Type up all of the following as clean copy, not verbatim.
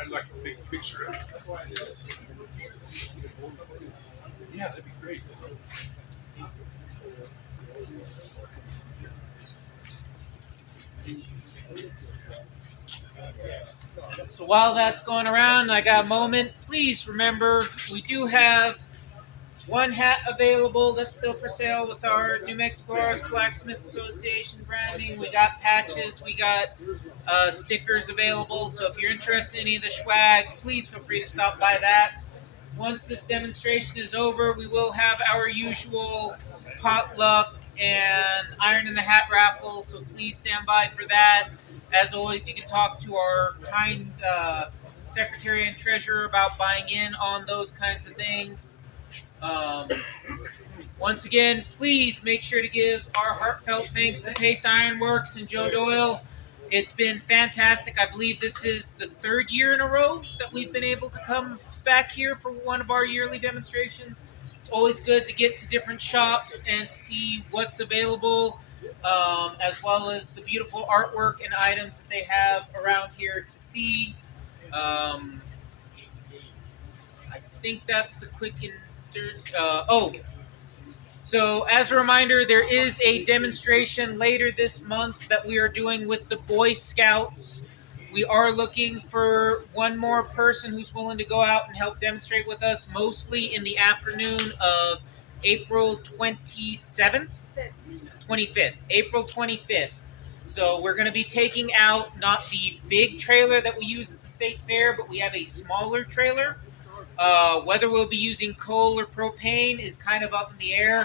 I'd like to take a picture of it. That's why it is. Yeah, that'd be great. So while that's going around, I got a moment. Please remember, we do have one hat available that's still for sale with our New Mexico Arts Blacksmith Association branding. We got patches, we got stickers available. So if you're interested in any of the swag, please feel free to stop by that. Once this demonstration is over, we will have our usual potluck and iron in the hat raffle. So please stand by for that. As always, you can talk to our kind secretary and treasurer about buying in on those kinds of things. Once again, please make sure to give our heartfelt thanks to Pace Ironworks and Joe Doyle. It's been fantastic. I believe this is the third year in a row that we've been able to come back here for one of our yearly demonstrations. It's always good to get to different shops and to see what's available, as well as the beautiful artwork and items that they have around here to see. I think that's the quick and dirt. So as a reminder, there is a demonstration later this month that we are doing with the Boy Scouts. We are looking for one more person who's willing to go out and help demonstrate with us, mostly in the afternoon of April 27th, 25th, April 25th. So we're going to be taking out not the big trailer that we use at the state fair, but we have a smaller trailer. Whether we'll be using coal or propane is kind of up in the air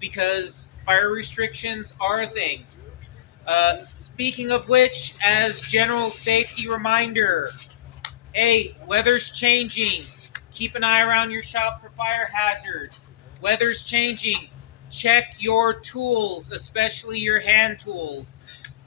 because fire restrictions are a thing. Speaking of which, as general safety reminder, hey, weather's changing. Keep an eye around your shop for fire hazards. Weather's changing. Check your tools, especially your hand tools.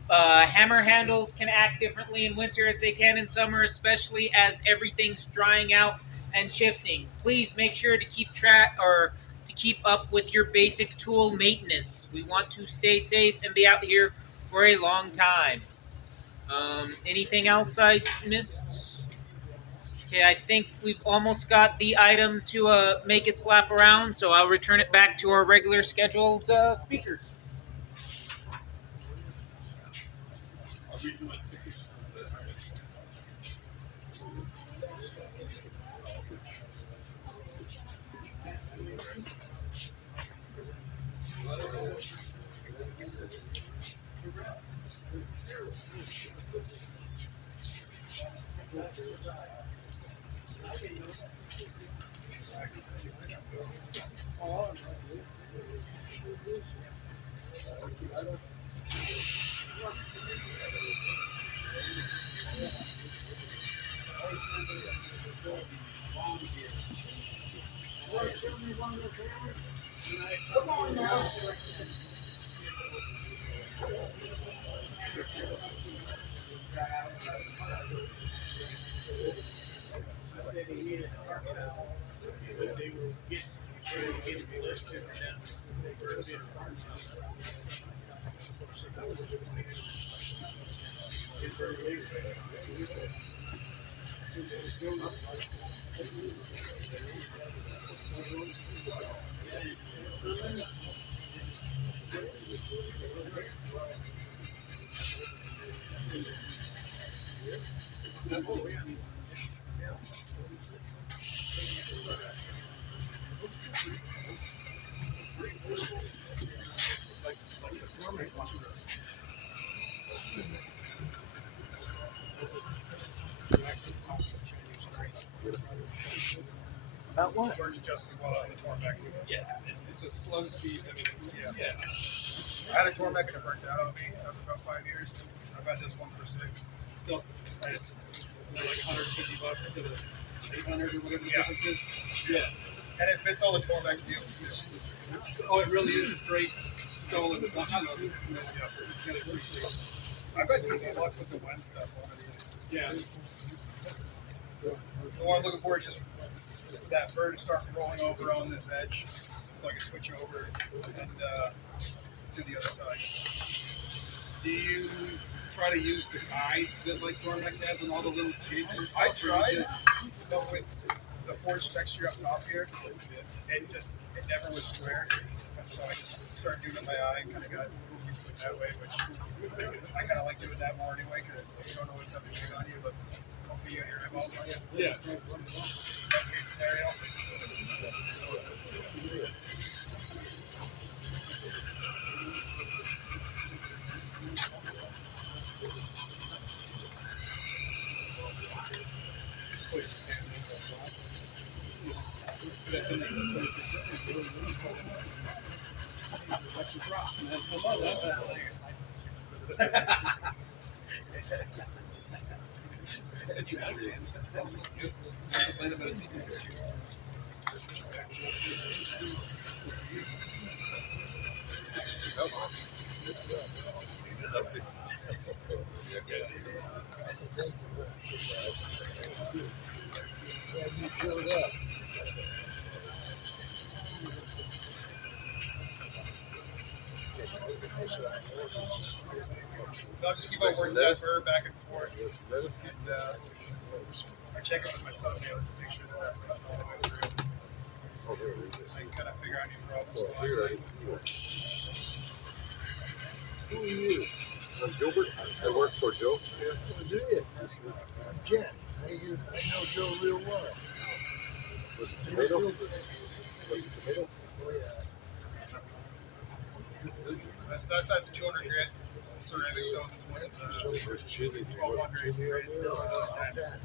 Hammer handles can act differently in winter as they can in summer, especially as everything's drying out and shifting. Please make sure to keep track or to keep up with your basic tool maintenance. We want to stay safe and be out here for a long time. Anything else I missed? Okay, I think we've almost got the item to make its lap around, so I'll return it back to our regular scheduled speakers. About what? Works just as well on the torque vacuum. Yeah, it's a slow speed. I mean, yeah. I had a Tormek and it burnt out on me after about 5 years. I've had this one for 6. Still, And it's like $150 instead of 800 or whatever the Yeah. difference is. Yeah. and it fits all the Tormek deals too. Oh, it really is a straight stolen. I love it. Yeah, it's pretty sweet. I've had easy luck with the Wen stuff, honestly. Yeah. The one I'm looking for is just that bird to start rolling over on this edge, so I can switch over and do the other side. Do you try to use the guide that like Thornback has and all the little shapes? I tried, but with the forged texture up top here, it never was square. And so I just started doing it by eye and kind of got used to it that way, which I kind of like doing that more anyway because you don't always have to check on you, but hopefully you get your eyeballs on you. Yeah. Best case scenario. Said you had hands. Complain about it. I'll just keep on working that bird back and forth. And I check it with my thumbnail. This picture that that's cutting all the way through. I can kind of figure out any problems. Who are you? I'm Gilbert. I work for Joe. Yeah. Oh, do you? Jen. I know Joe real well. Was it tomato? Was it tomato? Oh, yeah. That side's a 200 grit ceramic stone. This one's There's chili. 1200 Chili on there?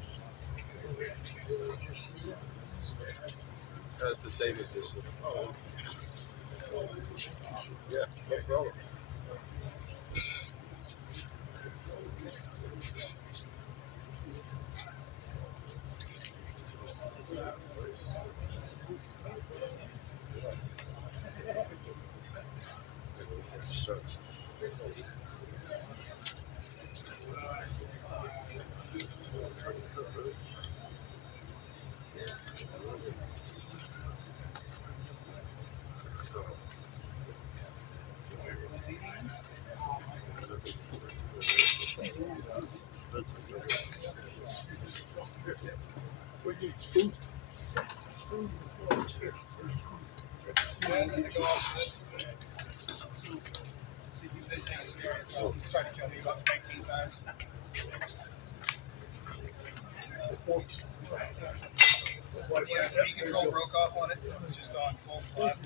That's the same as this one. Oh. Yeah, no problem. And to go off this. This thing is scary. So he's trying to kill me about 19 times. Yeah, speed control broke off on it, so it's just on full blast.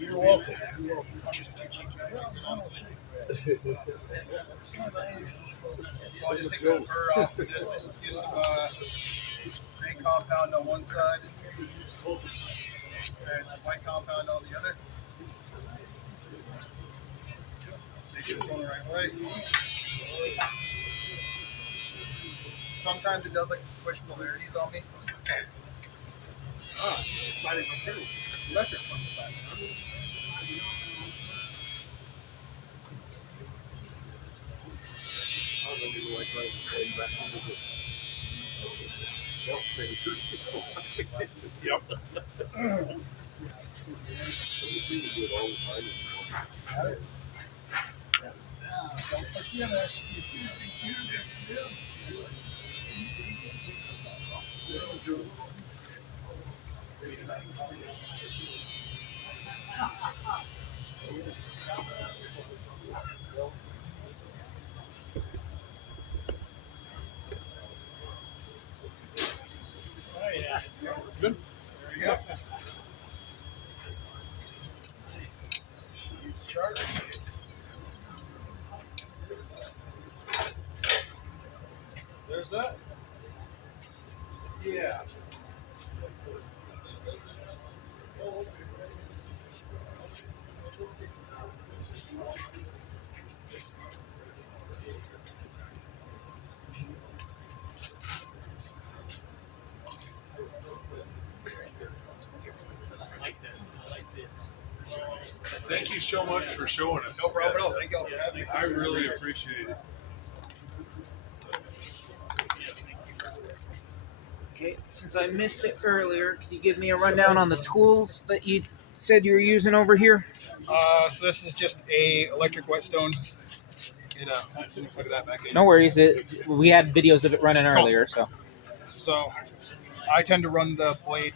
You're welcome. I'm just too cheap to replace it, honestly. I'll just take the burr off of this. Just use some green compound on one side and some white compound on the other. Make it go the right way. Sometimes it does like to switch polarities on me. Sliding my turn. Electric from the side. I don't even like running back into this. Yep. We do it all the time. There you go. There's that. Yeah. Thank you so much for showing us. No problem at all. Thank you all for having me. I really appreciate it. Okay, since I missed it earlier, can you give me a rundown on the tools that you said you were using over here? So this is just a electric whetstone. Look at that back in. No worries. We had videos of it running earlier, so. So I tend to run the blade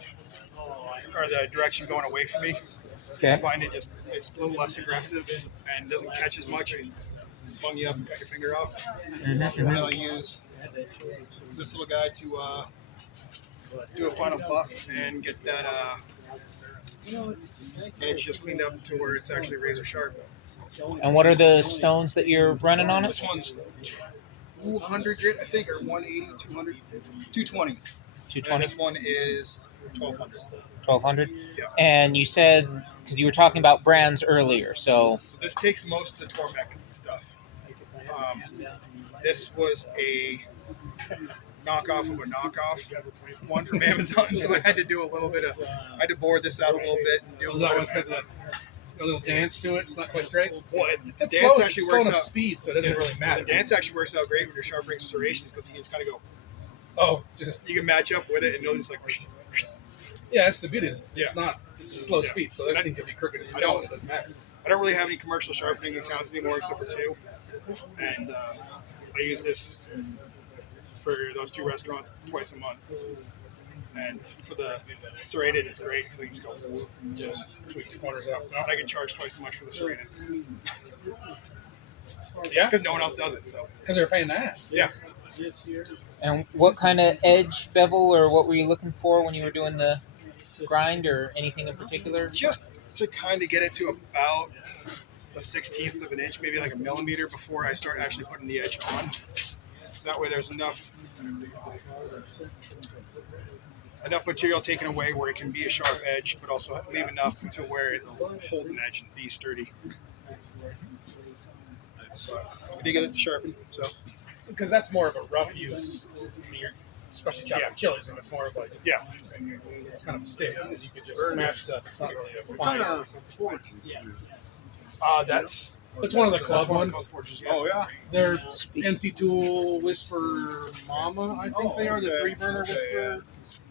or the direction going away from me. I Okay. find it's a little less aggressive and doesn't catch as much and bung you up and cut your finger off. And then I'll use this little guy to do a final buff and get that edge just cleaned up to where it's actually razor sharp. And what are the stones that you're running on it? This one's 200 grit, I think, or 180, 200, 220. And 220, this one is 1200. 1200. Yeah. And you said, because you were talking about brands earlier, so. So this takes most of the Tormek stuff. This was a knockoff of a knockoff one from Amazon, so I had to do a little bit of, I had to bore this out a little bit and do a little bit of a little dance to it. It's not quite straight. well, the It's dance slow, actually it's works slow enough out. speed, so it doesn't really matter. The dance actually works out great when you're sharpening serrations because you can just kind of go, Oh, just you can match up with it and it'll just like, yeah, that's the beauty. It's Yeah. not it's slow Yeah. speed, so that thing can be crooked as I hell. don't- It doesn't matter. I don't really have any commercial sharpening accounts anymore except for two. And I use this for those two restaurants twice a month. And for the serrated, it's great because I can just go, Just tweak the corners out. I can charge twice as much for the serrated Yeah, because no one else does it. So because they're paying that. yeah, And what kind of edge bevel or what were you looking for when you were doing the grind or anything in particular? just to kind of get it to about a 1/16 of an inch, maybe like a millimeter before I start actually putting the edge on. That way there's enough material taken away where it can be a sharp edge, but also leave enough to where it'll hold an edge and be sturdy. I did get it to sharpen, so Because that's more of a rough use. I mean, you're especially chopping Yeah. chilies, and it's more of like yeah. it's kind of a stick. You could just smash stuff. It's not really a What fine. kind of forge is Yeah. That's It's one of the that's club one ones. of the forges. Yeah. Oh yeah. They're NC Tool Whisper Mama, I think they are. The okay. 3-burner Whisper.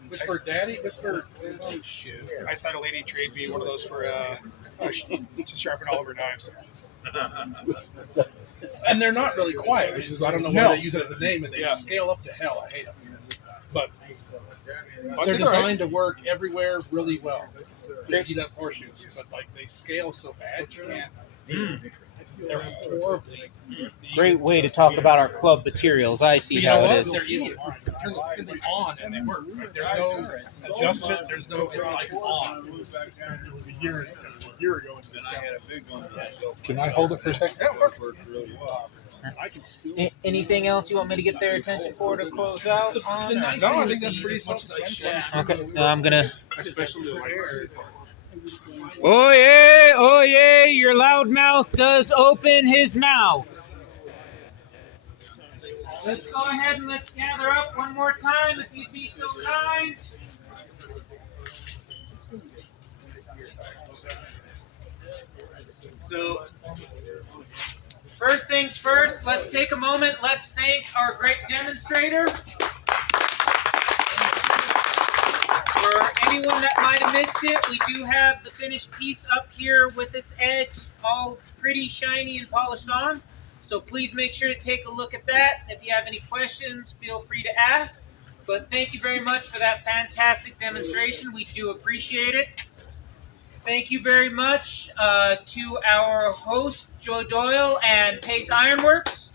Whisper Daddy? Whisper. Oh, shit. I just had a lady trade me one of those for to sharpen all of her knives. And they're not really quiet, which is, I don't know why No. they use it as a name, and they Yeah. scale up to hell. I hate them. But But they're they're all right. designed to work everywhere really well. They heat up horseshoes, but like they scale so bad you can't. They're horribly. Great way to talk about our club materials. I see You know how it what? is. They're easy. Turn the thing on and they work. Like, there's no adjustment. There's no. It's like on. It was a year ago. Then I had a big one. Can I hold it for a second? Yeah, work. Worked really well. I can still. Anything else you want me to get their attention for to close out on? The nice No, I thing think is that's these pretty as much as I self-explanatory. should. Okay, I'm gonna. Especially the hair. Oh yeah, your loudmouth does open his mouth. Let's go ahead and let's gather up one more time, if you'd be so kind. So, first things first, let's take a moment. Let's thank our great demonstrator. For anyone that might have missed it, we do have the finished piece up here with its edge all pretty shiny and polished on. So please make sure to take a look at that. If you have any questions, feel free to ask. But thank you very much for that fantastic demonstration. We do appreciate it. Thank you very much to our host, Joe Doyle and Pace Ironworks.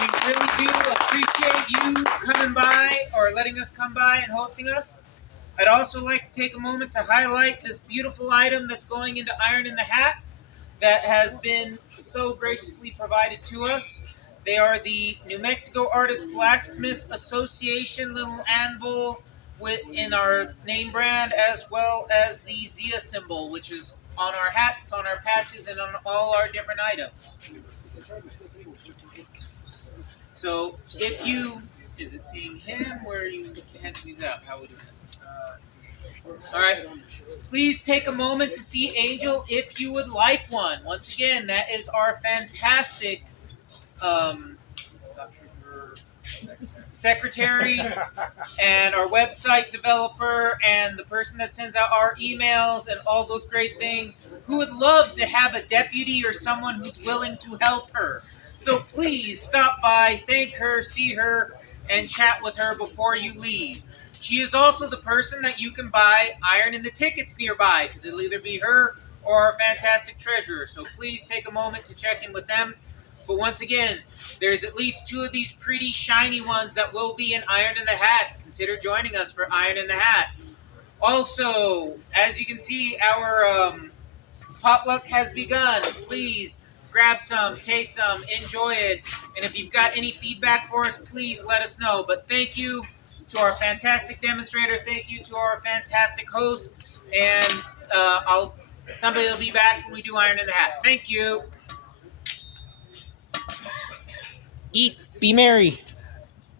We really do appreciate you coming by or letting us come by and hosting us. I'd also like to take a moment to highlight this beautiful item that's going into Iron in the Hat that has been so graciously provided to us. They are the New Mexico Artist Blacksmith Association little anvil in our name brand, as well as the Zia symbol, which is on our hats, on our patches, and on all our different items. So if you, is it seeing him? Where are you handing these out? How would you? All right. Please take a moment to see Angel if you would like one. Once again, that is our fantastic secretary and our website developer and the person that sends out our emails and all those great things, who would love to have a deputy or someone who's willing to help her. So please stop by, thank her, see her, and chat with her before you leave. She is also the person that you can buy iron in the tickets nearby, because it'll either be her or our fantastic treasurer. So please take a moment to check in with them. But once again, there's at least 2 of these pretty shiny ones that will be in Iron in the Hat. Consider joining us for Iron in the Hat. Also, as you can see, our potluck has begun. Please grab some, taste some, enjoy it. And if you've got any feedback for us, please let us know. But thank you to our fantastic demonstrator. Thank you to our fantastic host. And somebody will be back when we do Iron in the Hat. Thank you. Eat, be merry.